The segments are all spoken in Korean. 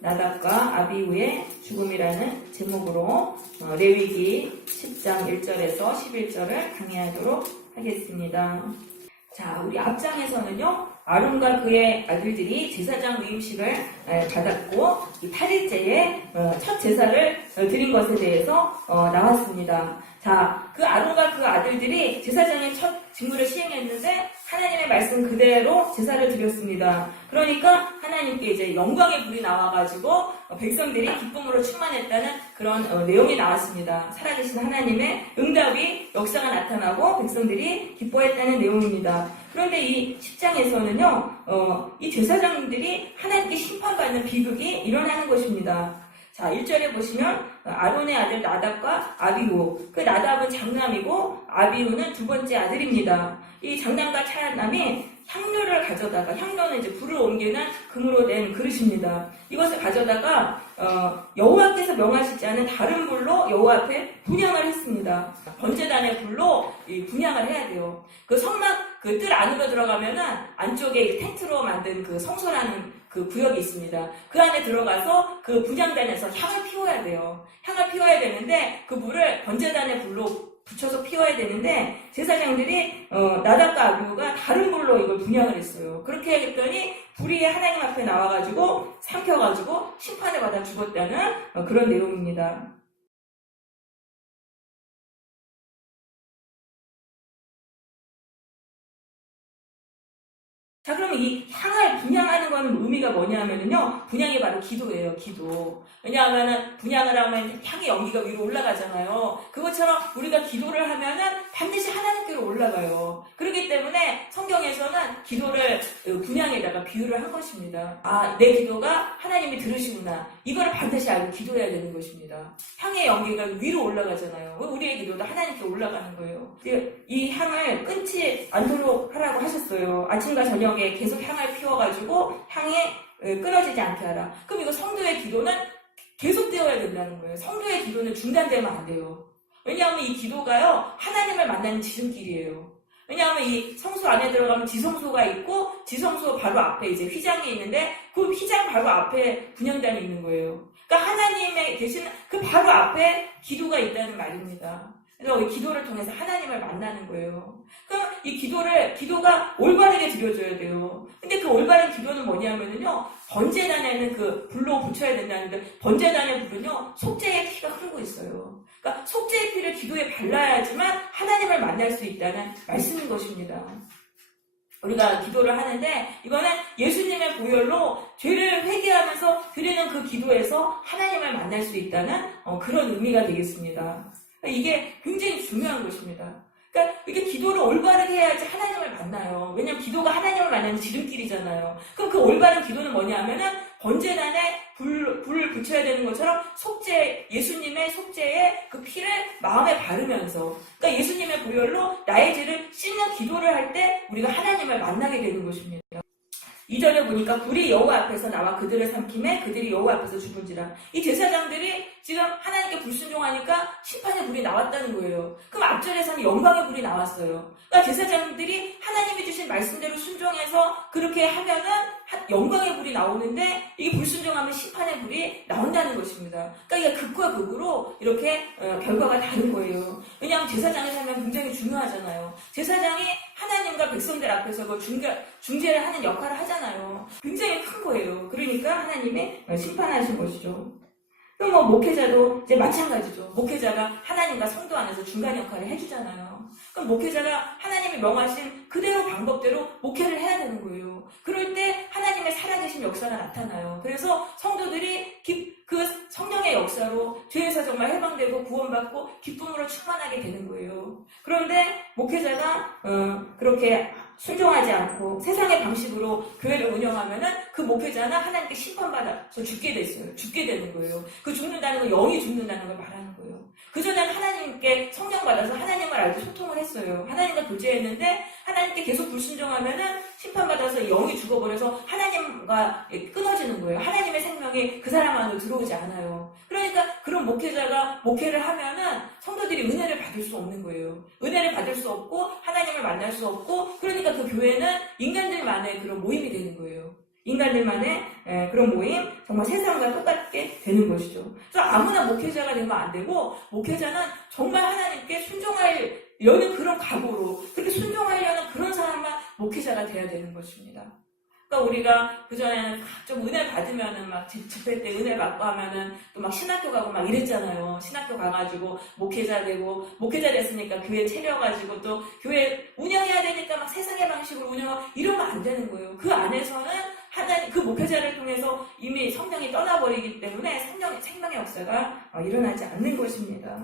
나답과 아비후의 죽음이라는 제목으로 레위기 10장 1절에서 11절을 강의하도록 하겠습니다. 자, 우리 앞장에서는요, 아론과 그의 아들들이 제사장 위임식을 받았고, 이 8일째에 첫 제사를 드린 것에 대해서 나왔습니다. 자, 그 아론과 그 아들들이 제사장의 첫 직무를 시행했는데, 하나님의 말씀 그대로 제사를 드렸습니다. 그러니까 하나님께 이제 영광의 불이 나와가지고 백성들이 기쁨으로 충만했다는 그런 내용이 나왔습니다. 살아계신 하나님의 응답이 역사가 나타나고 백성들이 기뻐했다는 내용입니다. 그런데 이 10장에서는요, 이 제사장들이 하나님께 심판받는 비극이 일어나는 것입니다. 자, 1절에 보시면 아론의 아들 나답과 아비후, 그 나답은 장남이고 아비후는 두 번째 아들입니다. 이 장남과 차남이 향료를 가져다가, 향료는 이제 불을 옮기는 금으로 된 그릇입니다. 이것을 가져다가 여호와께서 명하시지 않은 다른 불로 여호와 앞에 분향을 했습니다. 번제단의 불로 분향을 해야 돼요. 그 성막 그 뜰 안으로 들어가면은 안쪽에 텐트로 만든 그 성소라는 그 구역이 있습니다. 그 안에 들어가서 그 분향단에서 향을 피워야 돼요. 향을 피워야 되는데 그 불을 번제단의 불로 붙여서 피워야 되는데 제사장들이 나답과 아비후가 다른 불로 이걸 분향을 했어요. 그렇게 했더니 불이 하나님 앞에 나와가지고 삼켜가지고 심판을 받아 죽었다는 그런 내용입니다. 자, 그러면 이 향을 분향하는 거는 의미가 뭐냐면요, 분향이 바로 기도예요, 기도. 왜냐하면은 분향을 하면 향의 연기가 위로 올라가잖아요. 그것처럼 우리가 기도를 하면은 반드시 하나님께로 올라가요. 그렇기 때문에 성경에서는 기도를 분향에다가 비유를 한 것입니다. 아, 내 기도가 하나님이 들으시구나. 이거를 반드시 알고 기도해야 되는 것입니다. 향의 연기가 위로 올라가잖아요. 우리의 기도도 하나님께 올라가는 거예요. 이 향을 끊지 않도록 하라고 하셨어요. 아침과 저녁 계속 향을 피워가지고 향이 끊어지지 않게 하라. 그럼 이거 성도의 기도는 계속 되어야 된다는 거예요. 성도의 기도는 중단되면 안 돼요. 왜냐하면 이 기도가요, 하나님을 만나는 지름길이에요. 왜냐하면 이 성소 안에 들어가면 지성소가 있고, 지성소 바로 앞에 이제 휘장이 있는데, 그 휘장 바로 앞에 분향단이 있는 거예요. 그러니까 하나님의 계시는 그 바로 앞에 기도가 있다는 말입니다. 그래서 이 기도를 통해서 하나님을 만나는 거예요. 그럼 이 기도가 올바르게 드려져야 돼요. 근데 그 올바른 기도는 뭐냐면요, 번제단에는 그 불로 붙여야 된다는데, 번제단의 불은요, 속죄의 피가 흐르고 있어요. 그러니까 속죄의 피를 기도에 발라야지만 하나님을 만날 수 있다는 말씀인 것입니다. 우리가 기도를 하는데, 이거는 예수님의 보혈로 죄를 회개하면서 드리는 그 기도에서 하나님을 만날 수 있다는 그런 의미가 되겠습니다. 이게 굉장히 중요한 것입니다. 그러니까 이게 기도를 올바르게 해야지 하나님을 만나요. 왜냐하면 기도가 하나님을 만나는 지름길이잖아요. 그럼 그 올바른 기도는 뭐냐면은 번제단에 불을 붙여야 되는 것처럼 예수님의 속죄의 그 피를 마음에 바르면서, 그러니까 예수님의 보혈로 나의 죄를 씻는 기도를 할 때 우리가 하나님을 만나게 되는 것입니다. 2절에 보니까 불이 여호와 앞에서 나와 그들을 삼키매 그들이 여호와 앞에서 죽은지라. 이 제사장들이 지금 하나님께 불순종하니까 심판의 불이 나왔다는 거예요. 그럼 앞절에서는 영광의 불이 나왔어요. 그러니까 제사장들이 하나님이 주신 말씀대로 순종해서 그렇게 하면은 영광의 불이 나오는데, 이게 불순종하면 심판의 불이 나온다는 것입니다. 그러니까 이게 극과 극으로 이렇게 결과가 다른 거예요. 왜냐하면 제사장의 삶은 굉장히 중요하잖아요. 제사장이 하나님과 백성들 앞에서 그 중재를 하는 역할을 하잖아요. 굉장히 큰 거예요. 그러니까 하나님의 심판하신 것이죠. 그럼 목회자도 이제 마찬가지죠. 목회자가 하나님과 성도 안에서 중간 역할을 해주잖아요. 그럼 목회자가 하나님이 명하신 그대로 방법대로 목회를 해야 되는 거예요. 그럴 때 하나님의 살아계신 역사가 나타나요. 그래서 성도들이 그 성령의 역사로 죄에서 정말 해방되고 구원받고 기쁨으로 충만하게 되는 거예요. 그런데 목회자가 그렇게 순종하지 않고 세상의 방식으로 교회를 운영하면은 그 목회자는 하나님께 심판받아서 죽게 되는 거예요. 그 죽는다는 건 영이 죽는다는 걸 말하는 거예요. 그전엔 하나님께 성령 받아서 하나님을 알고 소통을 했어요. 하나님과 교제했는데 하나님께 계속 불순종하면은 심판받아서 영이 죽어버려서 하나님과 끊어지는 거예요. 하나님의 생명이 그 사람 안으로 들어오지 않아요. 그러니까 그런 목회자가 목회를 하면은 성도들이 은혜를 받을 수 없는 거예요. 은혜를 받을 수 없고 하나님을 만날 수 없고, 그러니까 그 교회는 인간들만의 그런 모임이 되는 거예요. 인간들만의 그런 모임, 정말 세상과 똑같게 되는 것이죠. 그래서 아무나 목회자가 되면 안 되고, 목회자는 정말 하나님께 순종하려는 그런 각오로, 그렇게 순종하려는 그런 사람만 목회자가 돼야 되는 것입니다. 그러니까 우리가 그전에는 좀 은혜 받으면은 막 집회 때 은혜 받고 하면은 또 막 신학교 가고 막 이랬잖아요. 신학교 가가지고 목회자 되고, 목회자 됐으니까 교회 차려가지고 또 교회 운영해야 되니까 막 세상의 방식으로 운영하고 이러면 안 되는 거예요. 그 안에서는 하나님, 그 목회자를 통해서 이미 성령이 떠나버리기 때문에 생명의 역사가 일어나지 않는 것입니다.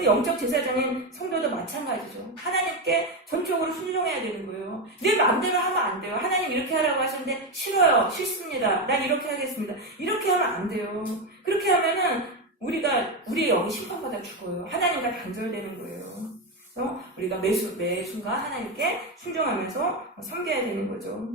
영적 제사장인 성도도 마찬가지죠. 하나님께 전적으로 순종해야 되는 거예요. 내 마음대로 하면 안 돼요. 하나님 이렇게 하라고 하셨는데 싫어요. 싫습니다. 난 이렇게 하겠습니다. 이렇게 하면 안 돼요. 그렇게 하면은 우리의 영이 심판받아 죽어요. 하나님과 단절되는 거예요. 그래서 우리가 매 순간 하나님께 순종하면서 섬겨야 되는 거죠.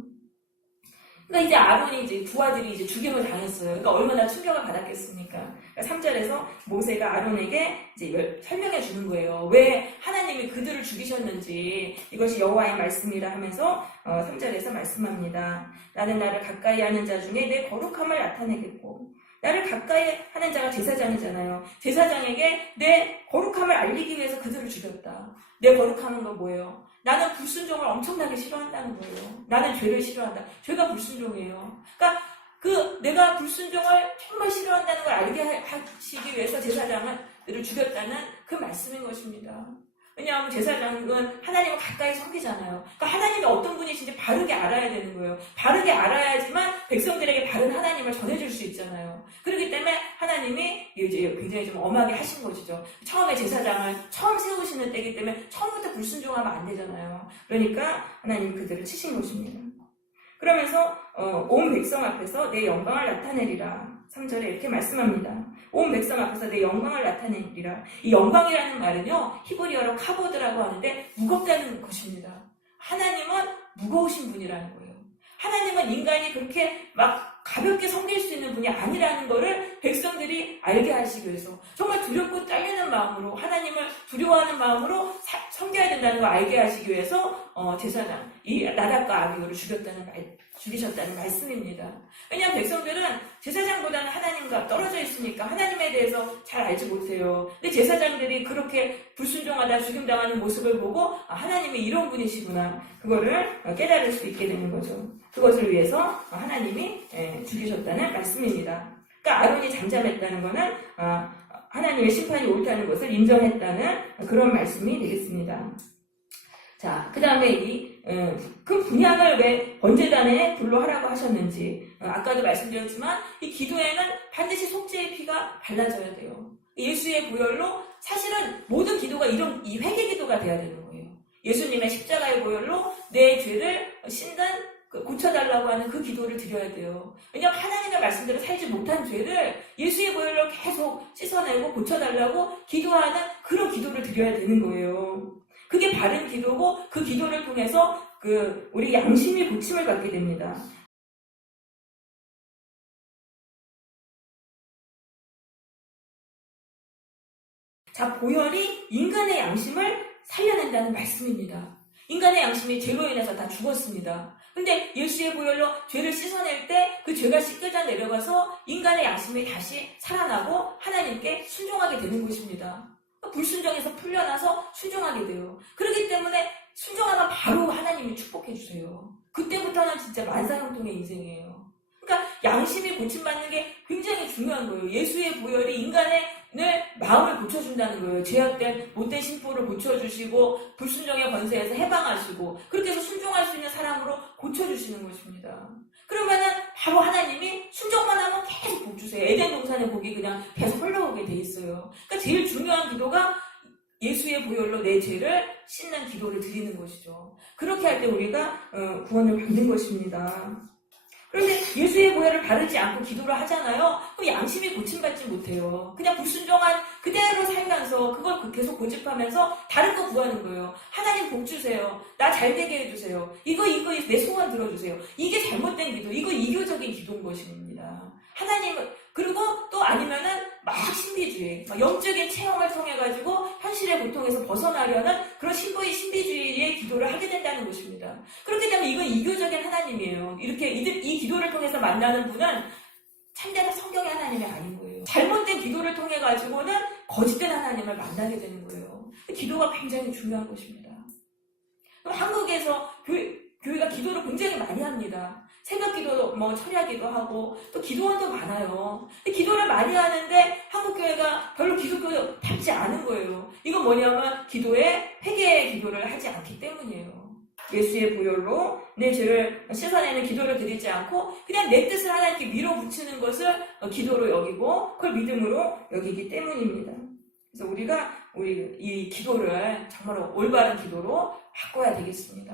그러니까 이제 아론이 이제 두 아들이 이제 죽임을 당했어요. 그러니까 얼마나 충격을 받았겠습니까? 그러니까 3절에서 모세가 아론에게 이제 설명해 주는 거예요. 왜 하나님이 그들을 죽이셨는지, 이것이 여호와의 말씀이라 하면서 3절에서 말씀합니다. 나는 나를 가까이 하는 자 중에 내 거룩함을 나타내겠고, 나를 가까이 하는 자가 제사장이잖아요. 제사장에게 내 거룩함을 알리기 위해서 그들을 죽였다. 내 거룩함은 건 뭐예요? 나는 불순종을 엄청나게 싫어한다는 거예요. 나는 죄를 싫어한다. 죄가 불순종이에요. 그러니까 내가 불순종을 정말 싫어한다는 걸 알게 하시기 위해서 제사장을 죽였다는 그 말씀인 것입니다. 왜냐하면 제사장은 하나님을 가까이 섬기잖아요. 그러니까 하나님이 어떤 분이신지 바르게 알아야 되는 거예요. 바르게 알아야지만 백성들에게 바른 하나님을 전해줄 수 있잖아요. 그렇기 때문에 하나님이 이제 굉장히 좀 엄하게 하신 것이죠. 처음에 제사장을 처음 세우시는 때이기 때문에 처음부터 불순종하면 안 되잖아요. 그러니까 하나님이 그들을 치신 것입니다. 그러면서 온 백성 앞에서 내 영광을 나타내리라. 3절에 이렇게 말씀합니다. 온 백성 앞에서 내 영광을 나타내리라. 이 영광이라는 말은요, 히브리어로 카보드라고 하는데 무겁다는 것입니다. 하나님은 무거우신 분이라는 거예요. 하나님은 인간이 그렇게 막 가볍게 섬길 수 있는 분이 아니라는 거를 백성들이 알게 하시기 위해서 정말 두렵고 떨리는 마음으로, 하나님을 두려워하는 마음으로 섬겨야 된다는 걸 알게 하시기 위해서 제사장 이 나답과 아비후를 죽이셨다는 말씀입니다. 왜냐하면 백성들은 제사장보다는 하나님과 떨어져 있으니까 하나님에 대해서 잘 알지 못해요. 근데 제사장들이 그렇게 불순종하다 죽임당하는 모습을 보고 하나님이 이런 분이시구나, 그거를 깨달을 수 있게 되는 거죠. 그것을 위해서 하나님이 죽이셨다는 말씀입니다. 그러니까 아론이 잠잠했다는 것은 하나님의 심판이 옳다는 것을 인정했다는 그런 말씀이 되겠습니다. 자, 그 다음에 그 분향을 왜 번제단에 불로 하라고 하셨는지, 아까도 말씀드렸지만 이 기도에는 반드시 속죄의 피가 발라져야 돼요. 예수의 보혈로 사실은 모든 기도가 이 회개 기도가 돼야 되는 거예요. 예수님의 십자가의 보혈로 내 죄를 씻는 고쳐달라고 하는 그 기도를 드려야 돼요. 왜냐하면 하나님의 말씀대로 살지 못한 죄를 예수의 보혈로 계속 씻어내고 고쳐달라고 기도하는 그런 기도를 드려야 되는 거예요. 그게 바른 기도고, 그 기도를 통해서 우리 양심이 고침을 받게 됩니다. 자, 보혈이 인간의 양심을 살려낸다는 말씀입니다. 인간의 양심이 죄로 인해서 다 죽었습니다. 근데 예수의 보혈로 죄를 씻어낼 때 그 죄가 씻겨져 내려가서 인간의 양심이 다시 살아나고 하나님께 순종하게 되는 것입니다. 불순종에서 풀려나서 순종하게 돼요. 그렇기 때문에 순종하면 바로 하나님이 축복해 주세요. 그때부터는 진짜 만사형통의 인생이에요. 그러니까 양심이 고침받는 게 굉장히 중요한 거예요. 예수의 보혈이 인간의 마음을 고쳐준다는 거예요. 죄악된 못된 심보를 고쳐주시고 불순종의 권세에서 해방하시고 그렇게 해서 순종할 수 있는 사람으로 고쳐주시는 것입니다. 그러면은 바로 하나님이 순종만 하면 계속 복 주세요. 에덴 동산의 복이 그냥 계속 흘러오게 돼 있어요. 그러니까 제일 중요한 기도가 예수의 보혈로 내 죄를 씻는 기도를 드리는 것이죠. 그렇게 할 때 우리가 구원을 받는 것입니다. 그런데 예수의 보혈을 바르지 않고 기도를 하잖아요. 그럼 양심이 고침받지 못해요. 그냥 불순종한 그대로 살면서 그걸 계속 고집하면서 다른 거 구하는 거예요. 하나님 복 주세요. 나 잘되게 해주세요. 이거 내 소원 들어주세요. 이게 잘못된 기도, 이거 이교적인 기도인 것입니다. 하나님은, 그리고 또 아니면은 막 신비주의, 영적인 체험을 통해가지고 현실의 고통에서 벗어나려는 그런 신비주의의 기도를 하게 된다는 것입니다. 그렇기 때문에 이건 이교적인 하나님이에요. 이 기도를 통해서 만나는 분은 참된 성경의 하나님이 아닌 거예요. 잘못된 기도를 통해 가지고는 거짓된 하나님을 만나게 되는 거예요. 기도가 굉장히 중요한 것입니다. 한국에서 교회가 기도를 굉장히 많이 합니다. 새벽 기도, 철야기도 하고, 또 기도원도 많아요. 기도를 많이 하는데, 한국교회가 별로 기독교답지 않은 거예요. 이건 뭐냐면, 기도에 회개의 기도를 하지 않기 때문이에요. 예수의 보혈로 내 죄를 씻어내는 기도를 드리지 않고, 그냥 내 뜻을 하나님께 밀어붙이는 것을 기도로 여기고, 그걸 믿음으로 여기기 때문입니다. 그래서 우리가 이 기도를 정말 올바른 기도로 바꿔야 되겠습니다.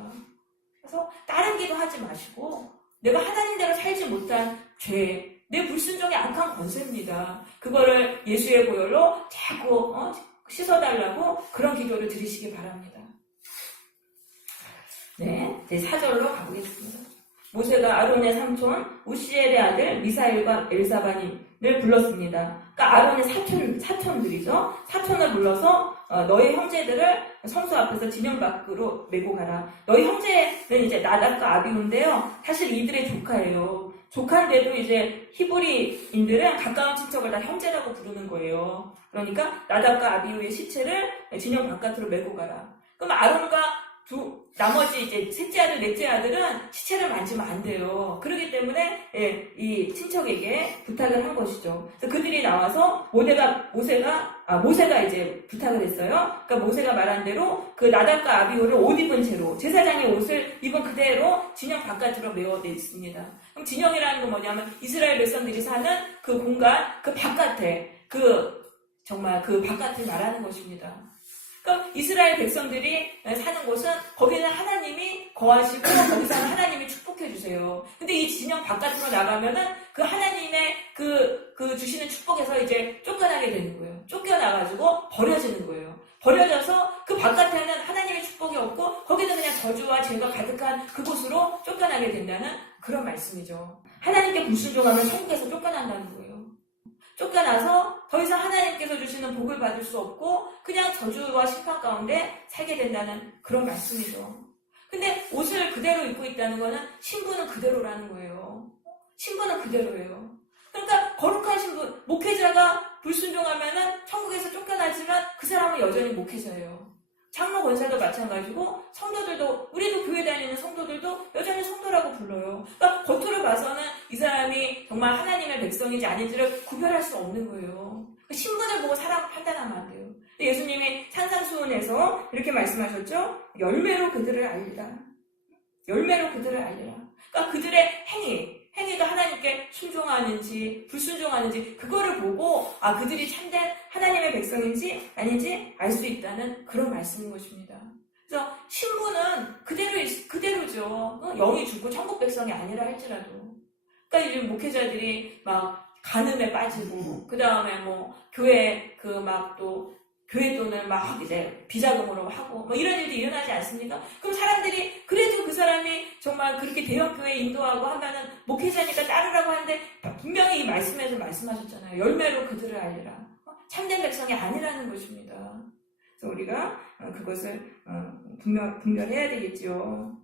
그래서 다른 기도 하지 마시고 내가 하나님대로 살지 못한 죄, 내 불순종의 악한 권세입니다. 그거를 예수의 보혈로 자꾸 씻어달라고 그런 기도를 드리시기 바랍니다. 네, 이제 4절로 가보겠습니다. 모세가 아론의 삼촌 우시엘의 아들 미사엘과 엘사바님을 불렀습니다. 그러니까 아론의 사촌들이죠. 사촌을 불러서 너희 형제들을 성소 앞에서 진영 밖으로 메고 가라. 너희 형제는 이제 나답과 아비후인데요. 사실 이들의 조카예요. 조카인데도 이제 히브리인들은 가까운 친척을 다 형제라고 부르는 거예요. 그러니까 나답과 아비후의 시체를 진영 바깥으로 메고 가라. 그럼 아론과 나머지 이제 셋째 아들, 넷째 아들은 시체를 만지면 안 돼요. 그렇기 때문에 이 친척에게 부탁을 한 것이죠. 그래서 그들이 나와서 모세가 이제 부탁을 했어요. 그러니까 모세가 말한 대로 그 나답과 아비후를 옷 입은 채로 제사장의 옷을 입은 그대로 진영 바깥으로 메워냈습니다. 그럼 진영이라는 건 뭐냐면 이스라엘 백성들이 사는 그 공간, 그 바깥에 정말 그 바깥을 말하는 것입니다. 그러니까 이스라엘 백성들이 사는 곳은 거기는 하나님이 거하시고 거기서는 하나님이 축복해 주세요. 근데 이 진영 바깥으로 나가면은 그 하나님의 그 주시는 축복에서 이제 쫓겨나게 되는 거예요. 쫓겨나가지고 버려지는 거예요. 버려져서 그 바깥에는 하나님의 축복이 없고 거기는 그냥 저주와 죄가 가득한 그곳으로 쫓겨나게 된다는 그런 말씀이죠. 하나님께 불순종하면 천국에서 쫓겨난다는 거예요. 쫓겨나서 더 이상 하나님께서 주시는 복을 받을 수 없고 그냥 저주와 심판 가운데 살게 된다는 그런 말씀이죠. 근데 옷을 그대로 입고 있다는 거는 신분은 그대로라는 거예요. 신분은 그대로예요. 그러니까 거룩한 신분, 목회자가 불순종하면은 천국에서 쫓겨나지만 그 사람은 여전히 목회자예요. 장로 권사도 마찬가지고 성도들도 우리도 교회 다니는 성도들도 여전히 성도라고 불러요. 그러니까 겉으로 봐서는 이 사람이 정말 하나님의 백성인지 아닌지를 구별할 수 없는 거예요. 신분을 보고 사람을 판단하면 안 돼요. 예수님이 산상수훈에서 이렇게 말씀하셨죠. 열매로 그들을 알리라. 열매로 그들을 알리라. 그러니까 그들의 행위가 하나님께 순종하는지 불순종하는지 그거를 보고 그들이 참된 하나님의 백성인지 아닌지 알 수 있다는 그런 말씀인 것입니다. 그래서 신분은 그대로죠. 영이 죽고 천국 백성이 아니라 할지라도. 그러니까 이제 목회자들이 막 간음에 빠지고 그 다음에 교회 교회 돈을 막 이제 비자금으로 하고 이런 일도 일어나지 않습니까? 그럼 사람들이 그래도 그 사람이 정말 그렇게 대형교회 인도하고 하면은 목회자니까 따르라고 하는데 분명히 이 말씀에서 말씀하셨잖아요. 열매로 그들을 알리라. 참된 백성이 아니라는 것입니다. 그래서 우리가 그것을 분별해야 되겠죠.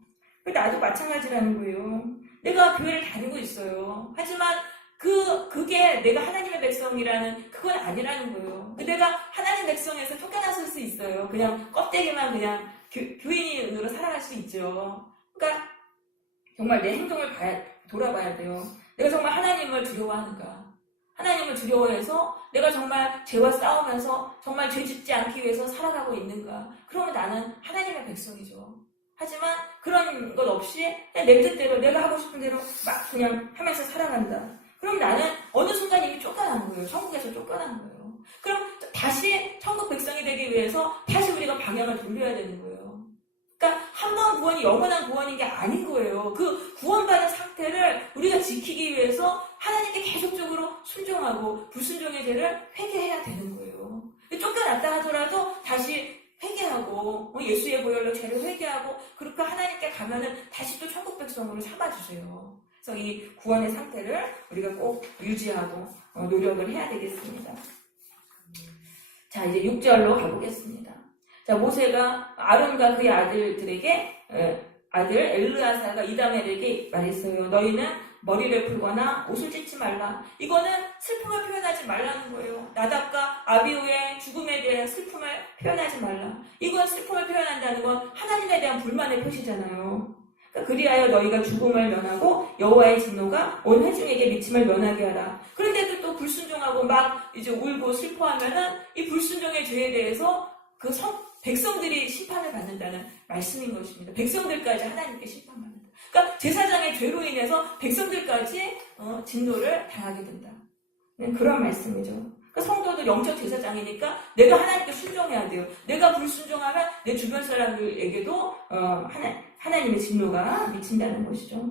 나도 마찬가지라는 거예요. 내가 교회를 다니고 있어요. 하지만 그게 내가 하나님의 백성이라는 그건 아니라는 거예요. 내가 하나님 백성에서 쫓겨났을 수 있어요. 그냥 껍데기만 그냥 교인으로 살아갈 수 있죠. 그러니까 정말 내 행동을 돌아봐야 돼요. 내가 정말 하나님을 두려워하는가? 하나님을 두려워해서 내가 정말 죄와 싸우면서 정말 죄 짓지 않기 위해서 살아가고 있는가? 그러면 나는 하나님의 백성이죠. 하지만 그런 것 없이 그냥 내 뜻대로 내가 하고 싶은 대로 막 그냥 하면서 살아간다. 그럼 나는 어느 순간 이미 쫓겨난 거예요. 천국에서 쫓겨난 거예요. 그럼 다시 천국 백성이 되기 위해서 다시 우리가 방향을 돌려야 되는 거예요. 그러니까 한 번 구원이 영원한 구원인 게 아닌 거예요. 그 구원받은 상태를 우리가 지키기 위해서 하나님께 계속적으로 순종하고 불순종의 죄를 회개해야 되는 거예요. 쫓겨났다 하더라도 다시 회개하고 예수의 보혈로 죄를 회개하고 그렇게 하나님께 가면은 다시 또 천국 백성으로 삼아주세요. 그래서 이 구원의 상태를 우리가 꼭 유지하고 노력을 해야 되겠습니다. 자, 이제 6절로 가보겠습니다. 자, 모세가 아론과 그의 아들들에게 아들 엘르아살과 이다멜에게 말했어요. 너희는 머리를 풀거나 옷을 찢지 말라. 이거는 슬픔을 표현하지 말라는 거예요. 나답과 아비후의 죽음에 대한 슬픔을 표현하지 말라. 이건 슬픔을 표현한다는 건 하나님에 대한 불만의 표시잖아요. 그러니까 그리하여 너희가 죽음을 면하고 여호와의 진노가 온 회중에게 미침을 면하게 하라. 그런데도 또 불순종하고 막 이제 울고 슬퍼하면은 이 불순종의 죄에 대해서 그 백성들이 심판을 받는다는 말씀인 것입니다. 백성들까지 하나님께 심판받는다. 그러니까 제사장의 죄로 인해서 백성들까지 진노를 당하게 된다. 그런 말씀이죠. 그러니까 성도도 영적 제사장이니까 내가 하나님께 순종해야 돼요. 내가 불순종하면 내 주변 사람들에게도 하나님의 진노가 미친다는 것이죠.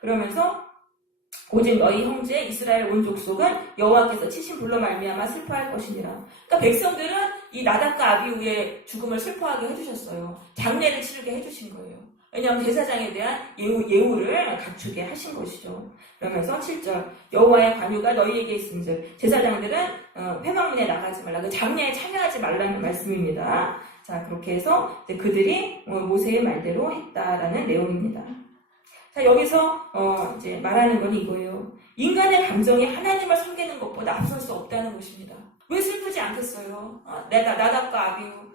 그러면서 오직 너희 형제 이스라엘 온 족속은 여호와께서 치신 불로 말미암아 슬퍼할 것이니라. 그러니까 백성들은 이 나답과 아비후의 죽음을 슬퍼하게 해주셨어요. 장례를 치르게 해주신 거예요. 왜냐하면 제사장에 대한 예우를 갖추게 하신 것이죠. 그러면서 7절 여호와의 관유가 너희에게 있은즉 제사장들은 회막문에 나가지 말라. 그 장례에 참여하지 말라는 말씀입니다. 자, 그렇게 해서 이제 그들이 모세의 말대로 했다라는 내용입니다. 자, 여기서 이제 말하는 건 이거예요. 인간의 감정이 하나님을 섬기는 것보다 앞설 수 없다는 것입니다. 왜 슬프지 않겠어요? 나답과 아비후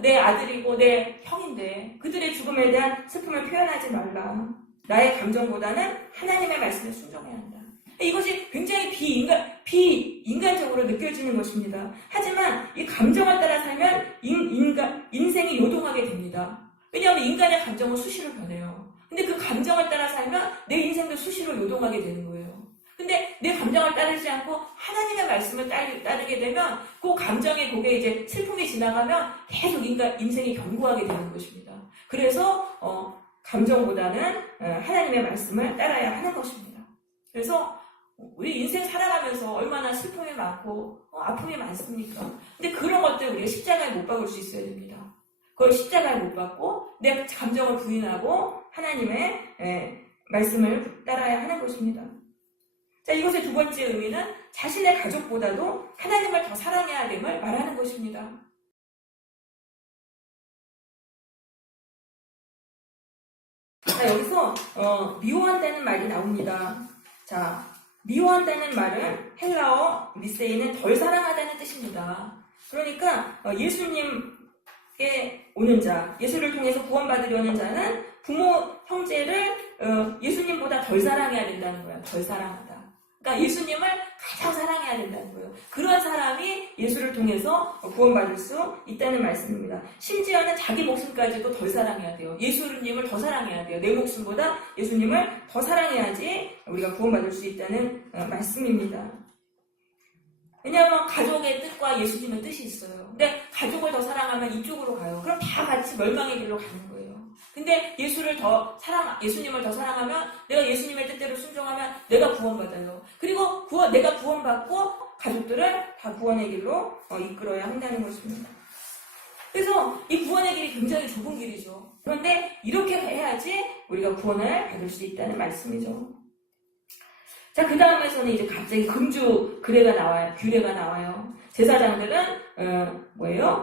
내 아들이고 내 형인데 그들의 죽음에 대한 슬픔을 표현하지 말라. 나의 감정보다는 하나님의 말씀에 순종해야 한다. 이것이 굉장히 비인간적으로 느껴지는 것입니다. 하지만 이 감정을 따라 살면 인생이 요동하게 됩니다. 왜냐하면 인간의 감정은 수시로 변해요. 근데 그 감정을 따라 살면 내 인생도 수시로 요동하게 되는 거예요. 근데 내 감정을 따르지 않고 하나님의 말씀을 따르게 되면 그 감정의 곡에 이제 슬픔이 지나가면 계속 인생이 견고하게 되는 것입니다. 그래서 감정보다는 하나님의 말씀을 따라야 하는 것입니다. 그래서 우리 인생 살아가면서 얼마나 슬픔이 많고 아픔이 많습니까? 근데 그런 것들 우리가 십자가에 못 박을 수 있어야 됩니다. 그걸 십자가에 못 박고 내 감정을 부인하고 하나님의 말씀을 따라야 하는 것입니다. 자, 이것의 두 번째 의미는 자신의 가족보다도 하나님을 더 사랑해야 됨을 말하는 것입니다. 자, 여기서 미워한다는 말이 나옵니다. 자, 미워한다는 말은 헬라어 미세이는 덜 사랑하다는 뜻입니다. 그러니까 예수님께 오는 자, 예수를 통해서 구원받으려는 자는 부모, 형제를 예수님보다 덜 사랑해야 된다는 거예요. 덜 사랑하다. 그러니까 예수님을 가장 사랑해야 된다는 거예요. 그런 사람이 예수를 통해서 구원받을 수 있다는 말씀입니다. 심지어는 자기 목숨까지도 덜 사랑해야 돼요. 예수님을 더 사랑해야 돼요. 내 목숨보다 예수님을 더 사랑해야지 우리가 구원받을 수 있다는 말씀입니다. 왜냐하면 가족의 뜻과 예수님의 뜻이 있어요. 근데 가족을 더 사랑하면 이쪽으로 가요. 그럼 다 같이 멸망의 길로 가는 거예요. 근데 예수님을 더 사랑하면 내가 예수님의 뜻대로 순종하면 내가 구원받아요. 그리고 내가 구원받고 가족들을 다 구원의 길로 이끌어야 한다는 것입니다. 그래서 이 구원의 길이 굉장히 좁은 길이죠. 그런데 이렇게 해야지 우리가 구원을 받을 수 있다는 말씀이죠. 자, 그 다음에서는 이제 갑자기 규례가 나와요. 제사장들은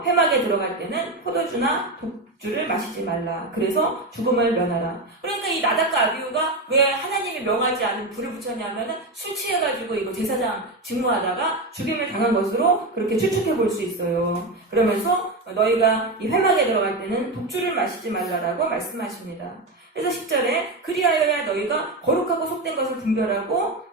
회막에 들어갈 때는 포도주나 독주를 마시지 말라. 그래서 죽음을 면하라. 그러니까 이 나답과 아비후가 왜 하나님이 명하지 않은 불을 붙였냐면은 술 취해가지고 이거 제사장 직무하다가 죽임을 당한 것으로 그렇게 추측해 볼 수 있어요. 그러면서 너희가 이 회막에 들어갈 때는 독주를 마시지 말라라고 말씀하십니다. 그래서 10절에 그리하여야 너희가 거룩하고 속된 것을 분별하고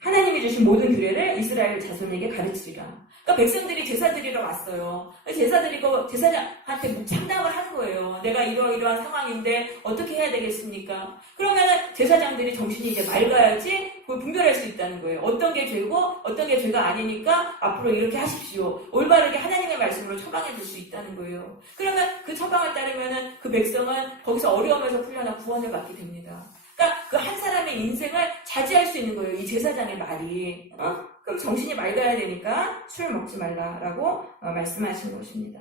하나님이 주신 모든 규례를 이스라엘 자손에게 가르치리라. 그러니까 백성들이 제사 드리러 왔어요. 제사장한테 참담을 하는 거예요. 내가 이러이러한 상황인데 어떻게 해야 되겠습니까? 그러면은 제사장들이 정신이 이제 맑아야지 그걸 분별할 수 있다는 거예요. 어떤 게 죄고 어떤 게 죄가 아니니까 앞으로 이렇게 하십시오. 올바르게 하나님의 말씀으로 처방해 줄 수 있다는 거예요. 그러면 그 처방을 따르면은 그 백성은 거기서 어려움에서 풀려나 구원을 받게 됩니다. 그러니까 그 한 사람의 인생을 자제할 수 있는 거예요. 이 제사장의 말이. 그럼 정신이 맑아야 되니까 술 먹지 말라라고 말씀하신 것입니다.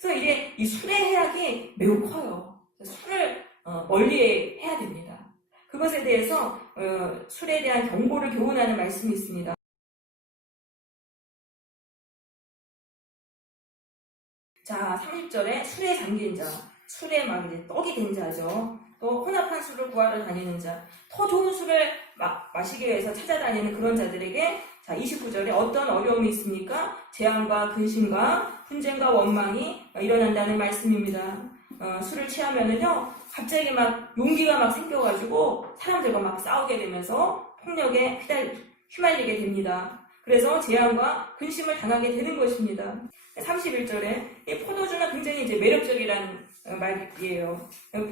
그래서 이게 이 술의 해악이 매우 커요. 술을 멀리 해야 됩니다. 그것에 대해서 술에 대한 경고를 교훈하는 말씀이 있습니다. 자, 30절에 술에 잠긴 자, 술에 막 이제 떡이 된 자죠. 또 혼합한 술을 구하러 다니는 자, 더 좋은 술을 마시기 위해서 찾아다니는 그런 자들에게 자 29절에 어떤 어려움이 있습니까? 재앙과 근심과 분쟁과 원망이 일어난다는 말씀입니다. 술을 취하면은요 갑자기 막 용기가 막 생겨가지고 사람들과 막 싸우게 되면서 폭력에 휘말리게 됩니다. 그래서 재앙과 근심을 당하게 되는 것입니다. 31절에 이 포도주는 굉장히 이제 매력적이라는 말이에요.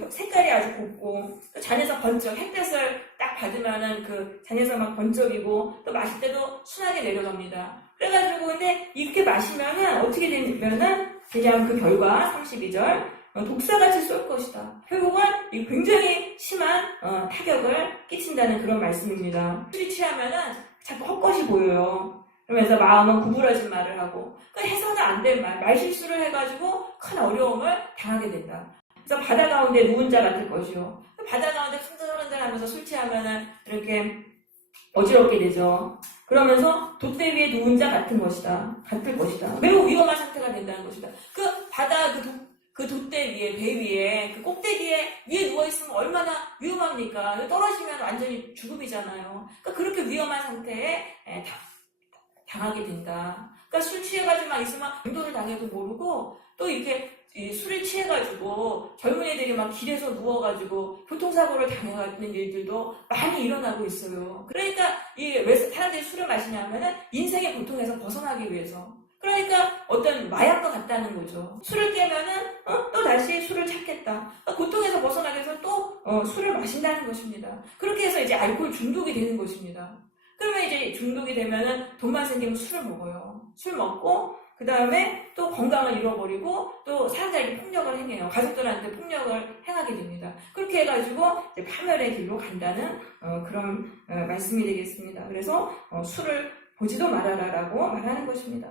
색깔이 아주 곱고 또 잔에서 번쩍 햇볕을 딱 받으면은 그 잔에서 막 번쩍이고 또 마실 때도 순하게 내려갑니다. 그래가지고 근데 이렇게 마시면은 어떻게 되냐면은 그냥 그 결과 32절 독사같이 쏠 것이다. 결국은 굉장히 심한 타격을 끼친다는 그런 말씀입니다. 술이 취하면은 자꾸 헛것이 보여요. 그러면서 마음은 구부러진 말을 하고 해서는 안 될 말실수를 해가지고 큰 어려움을 당하게 된다. 그래서 바다 가운데 누운 자 같을 것이요. 바다 가운데 흔들흔들 하면서 술 취하면은 이렇게 어지럽게 되죠. 그러면서 돛대 위에 누운 자 같을 것이다. 매우 위험한 상태가 된다는 것이다. 그 바다 그 돛대 위에, 배 위에, 그 꼭대기에 위에 누워있으면 얼마나 위험합니까? 떨어지면 완전히 죽음이잖아요. 그러니까 그렇게 위험한 상태에 당하게 된다. 그러니까 술 취해가지고 막 있으면 행동을 당해도 모르고 또 이렇게 술에 취해가지고 젊은이들이 막 길에서 누워가지고 교통사고를 당하는 일들도 많이 일어나고 있어요. 그러니까 왜 사람들이 술을 마시냐면은 인생의 고통에서 벗어나기 위해서. 그러니까 어떤 마약과 같다는 거죠. 술을 깨면은 또 다시 술을 찾겠다. 그러니까 고통에서 벗어나기 위해서 또 술을 마신다는 것입니다. 그렇게 해서 이제 알코올 중독이 되는 것입니다. 그러면 이제 중독이 되면은 돈만 생기면 술을 먹어요. 술 먹고 그 다음에 또 건강을 잃어버리고 또 사람들에게 폭력을 행해요. 가족들한테 폭력을 행하게 됩니다. 그렇게 해가지고 이제 파멸의 길로 간다는 그런 말씀이 되겠습니다. 그래서 술을 보지도 말아라라고 말하는 것입니다.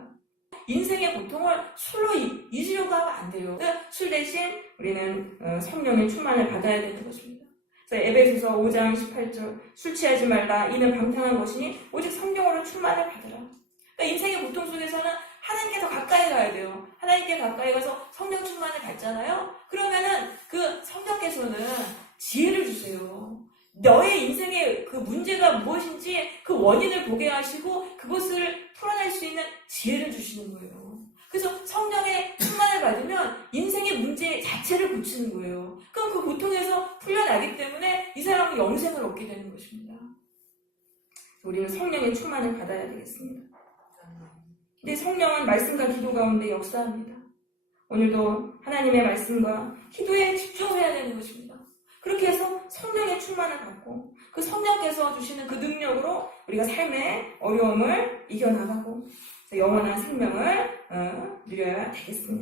인생의 고통을 술로 잊으려고 하면 안 돼요. 술 대신 우리는 성령의 충만을 받아야 되는 것입니다. 에베소서 5장 18절 술 취하지 말라 이는 방탕한 것이니 오직 성령으로 충만을 받으라. 그러니까 인생의 고통 속에서는 하나님께 더 가까이 가야 돼요. 하나님께 가까이 가서 성령 충만을 받잖아요. 그러면은 그 성령께서는 지혜를 주세요. 너의 인생의 그 문제가 무엇인지 그 원인을 보게 하시고 그것을 풀어낼 수 있는 지혜를 주시는 거예요. 그래서 성령의 충만을 받으면 인생의 문제 자체를 고치는 거예요. 그럼 그 고통에서 풀려나기 때문에 이 사람은 영생을 얻게 되는 것입니다. 우리는 성령의 충만을 받아야 되겠습니다. 근데 성령은 말씀과 기도 가운데 역사합니다. 오늘도 하나님의 말씀과 기도에 집중해야 되는 것입니다. 그렇게 해서 성령의 충만을 받고 그 성령께서 주시는 그 능력으로 우리가 삶의 어려움을 이겨나가고 영원한 생명을 누려야 되겠습니다.